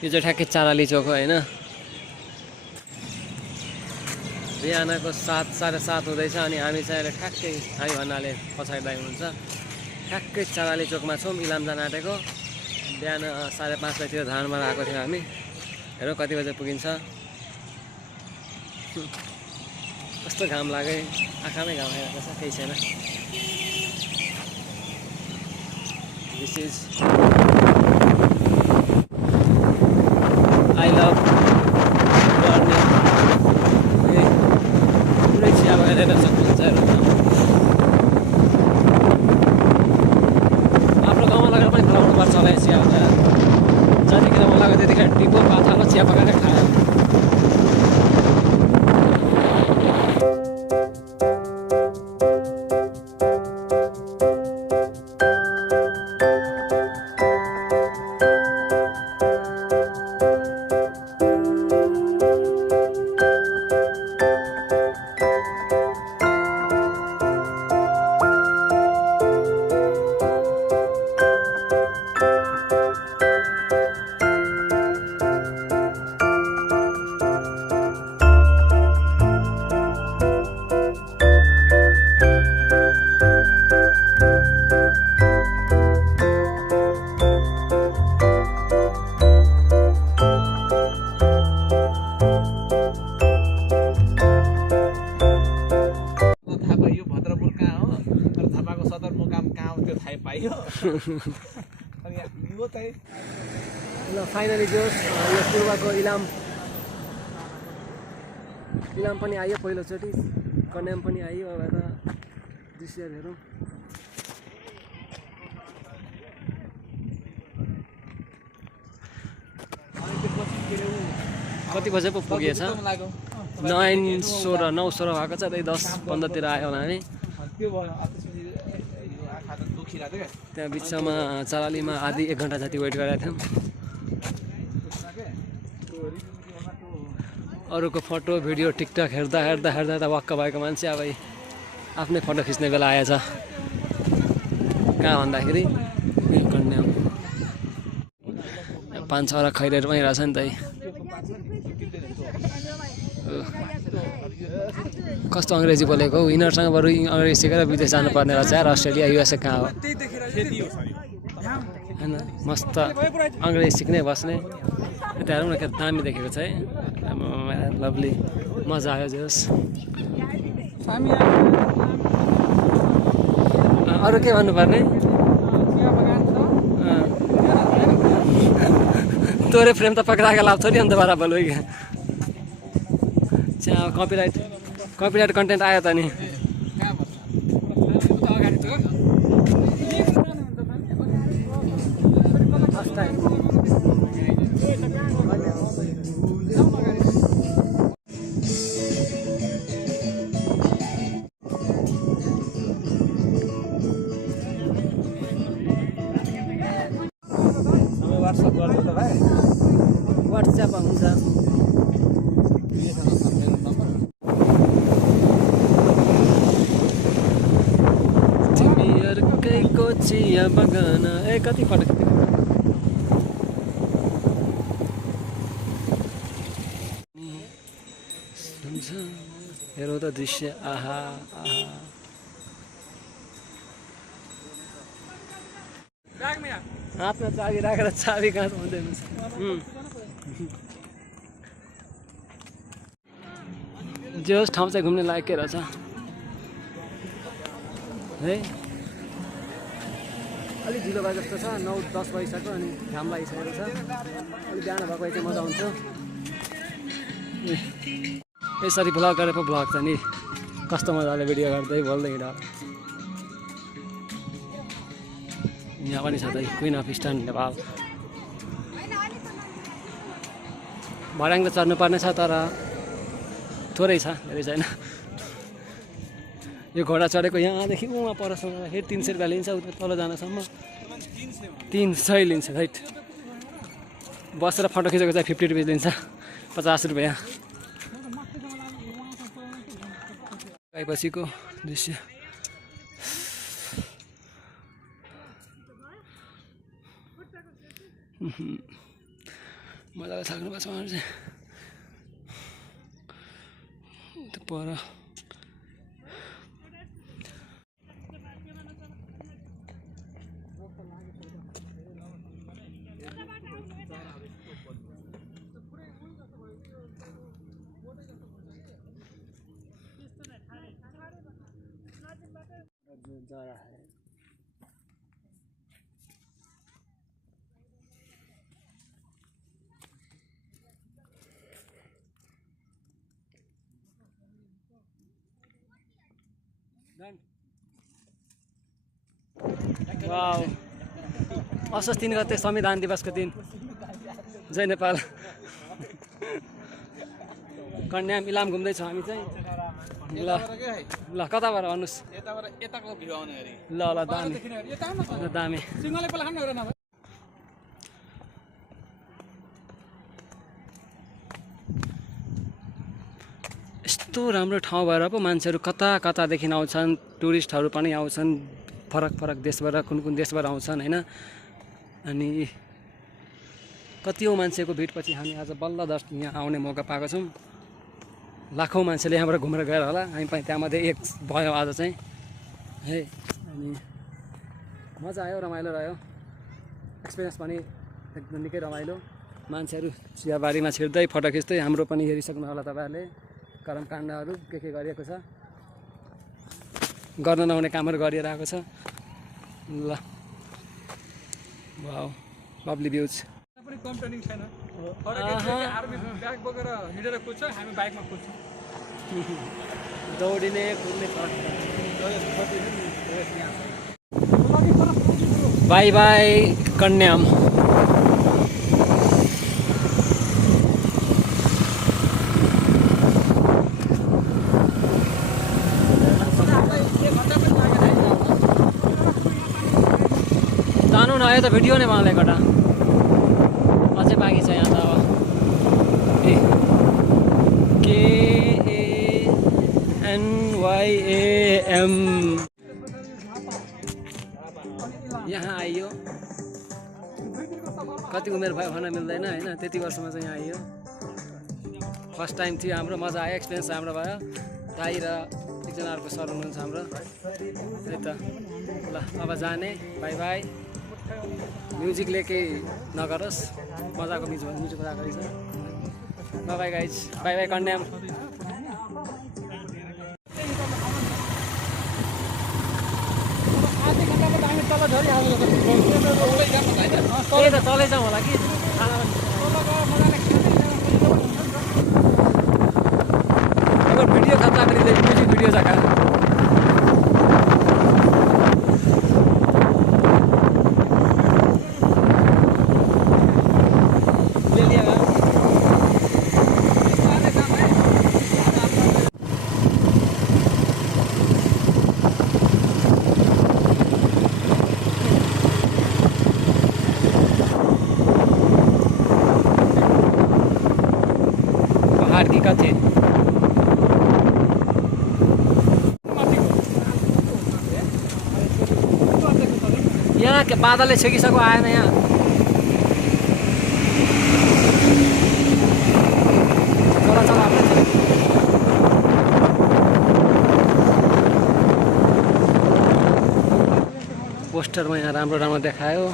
यो चाहिँ ठ्याक्कै चाराली चोक हो होइन। बिहानको 7 साढे 7 हुँदैछ अनि हामी चाहिँ अहिले ठ्याक्कै हामी भन्नाले पछाडि दाइ हुनुहुन्छ ठ्याक्कै चाराली चोकमा छौँ। इलाम जान आँटेको बिहान 5:30 बजीतिर धानबाट आएको थियो हामी। हेरौँ कति बजे पुगिन्छ। कस्तो घाम लाग्यो, आँखामै घाम आइरहेको छ, केही छैन। This is I love learning. पुरै चिया बगाएर सक्नुहुन्छ आफ्नो गाउँमा लगेर पनि फलाउनु पर्छ होला चिया बगाएर। जतिखेर मन लाग्यो त्यतिखेर टिपो पाथालो चिया पकाएर खायो। ल फाइनली जो यो पूर्वको इलाम पनि आयो पहिलोचोटि, कन्याम पनि आयो। अब यता दृश्य हेरौँ। कति बजे पो पुगेछ? 9:16 भएको छ। त्यही 10:15 आयो होला हामी। त्यहाँ बिचमा चारालीमा आधी 1 घन्टा जति वेट गरेका थियौँ। अरूको फोटो भिडियो टिकटक हेर्दा वाक्क भएको मान्छे अब आफ्नै फोटो खिच्ने बेला आएछ। कहाँ भन्दाखेरि कन्याम 5-6 खैरेर पनि रहेछ नि त। कस्तो अङ्ग्रेजी बोलेको हौ, यिनीहरूसँग बरु अङ्ग्रेजी सिकेर विदेश जानुपर्ने रहेछ यार। अस्ट्रेलिया युएसए कहाँ हो होइन, मस्त अङ्ग्रेजी सिक्ने बस्ने। यता हेरौँ न के दामी देखेको छ है, लभली, मजा आयो जोस्। अरू के भन्नुपर्ने? तोरे फ्रेम त पक्राएको लाभ थोरै अन्त बराबर हो क्या। कपिराइट कन्टेन्ट आयो त नि। व्हाट्सएप हुन्छ। तिमीहरूकैको चिया बगान। ए कति फटक हेरौँ त दृश्य। आहा आहा, हातमा चाबी राखेर चाबी कहाँ हुँदैन। जे होस् ठाउँ चाहिँ घुम्ने लायकै रहेछ है। अलिक ढिलो भए जस्तो छ, 9-10 भइसक्यो अनि घाम लागिसकेको छ। अलिक बिहान भएको भए चाहिँ मजा आउँछ। यसरी भ्लग गरेर पो भ्लग छ नि, कस्तो मजाले भिडियो गर्दै बोल्दै हिँड। यहाँ पनि छ त क्विन अफ इस्टर्न नेपाल। भर्याङ त चढ्नुपर्ने छ तर थोरै छ, धेरै छैन। यो घोडा चढेको यहाँदेखि उहाँ परसम्म फेरि 300 रुपियाँ लिन्छ, उता तल जानसम्म 300 लिन्छ। राइट, बसेर फोटो खिचेको चाहिँ 50 रुपियाँ लिन्छ, 50 रुपियाँ। आएपछिको दृश्य मजाले थाक्नुपर्छ उहाँहरू चाहिँ। त्यो पर जरा है। वाउ, असोज 3 गते संविधान दिवसको दिन। जय नेपाल। कन्याम इलाम घुम्दैछौँ हामी चाहिँ। ल ल कताबाट भन्नुहोस्? यताको भिउ आउने अरे। ल ल दामी दामी। सिंहले पहिला खानु हेर न। यस्तो राम्रो ठाउँ भएर पो मान्छेहरू कता कतादेखि आउँछन्, टुरिस्टहरू पनि आउँछन्, फरक फरक देशबाट, कुन कुन देशबाट आउँछन् होइन। अनि कतिौँ मान्छेको भिडपछि हामी आज बल्ल जस्ट यहाँ आउने मौका पाएको छौँ। लाखौँ मान्छेले यहाँबाट घुमेर गएर होला, हामी पनि त्यहाँमध्ये एक भयो आज चाहिँ है। अनि मजा आयो, रमाइलो रह्यो, एक्सपिरियन्स पनि एकदम निकै रमाइलो। मान्छेहरू चियाबारीमा छिर्दै फोटो खिच्दै, हाम्रो पनि हेरिसक्नु होला तपाईँहरूले कर्मकाण्डहरू के गरिएको छ, गर्न नहुने कामहरू गरिरहेको छ। ल वाउ, लभली भ्युज। पनि कम ट्रेनिङ छैन, आर्मी ब्याग बोकेर हिँडेर कुद्छ, हामी बाइकमा कुद्छौँ। दौडिने कुद्ने। By by Kanyam. जानु न, यो त भिडियो नै बनाउँदै कटा अझै बाँकी छ यहाँ त। अब KANYAM यहाँ आइयो। कति उमेर भयो भन्न मिल्दैन होइन, त्यति वर्षमा चाहिँ यहाँ आइयो। फर्स्ट टाइम थियो हाम्रो, मजा आयो, एक्सपिरियन्स राम्रो भयो। दाइ र एकजना अर्को सर हुनुहुन्छ हाम्रो, त्यही त। ल अब जाने, बाई बाई। म्युजिकले केही नगरोस्, मजाको म्युजिक बजाएको रहेछ। By by guys, by by Kanyam. त्यही त तलै जाउँ होला कि अब भिडियो खतरा करिँदै, म्युजिक भिडियो जग्गा। कति यहाँ के बादलले छेकिसक्यो, आएन यहाँ। चला चला पोस्टरमा यहाँ राम्रो राम्रो देखायो,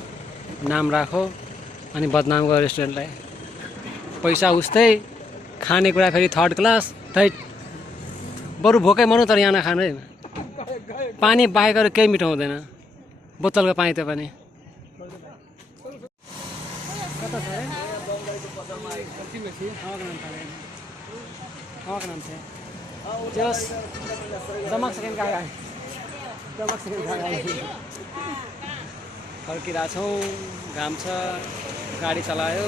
नाम राखो अनि बदनाम गर्यो रेस्टुरेन्टलाई। पैसा उस्तै, खानेकुरा फेरि थर्ड क्लास। राइट, बरु भोकै मर्नु तर यहाँ नखानु है पानी बाहेक अरू केही मिठो हुँदैन बोतलको पानी त्यो पनि कता छ नाम छ जस दमक सेकेन्ड का फर्किरहेको छौँ घाम छ गाडी चलायो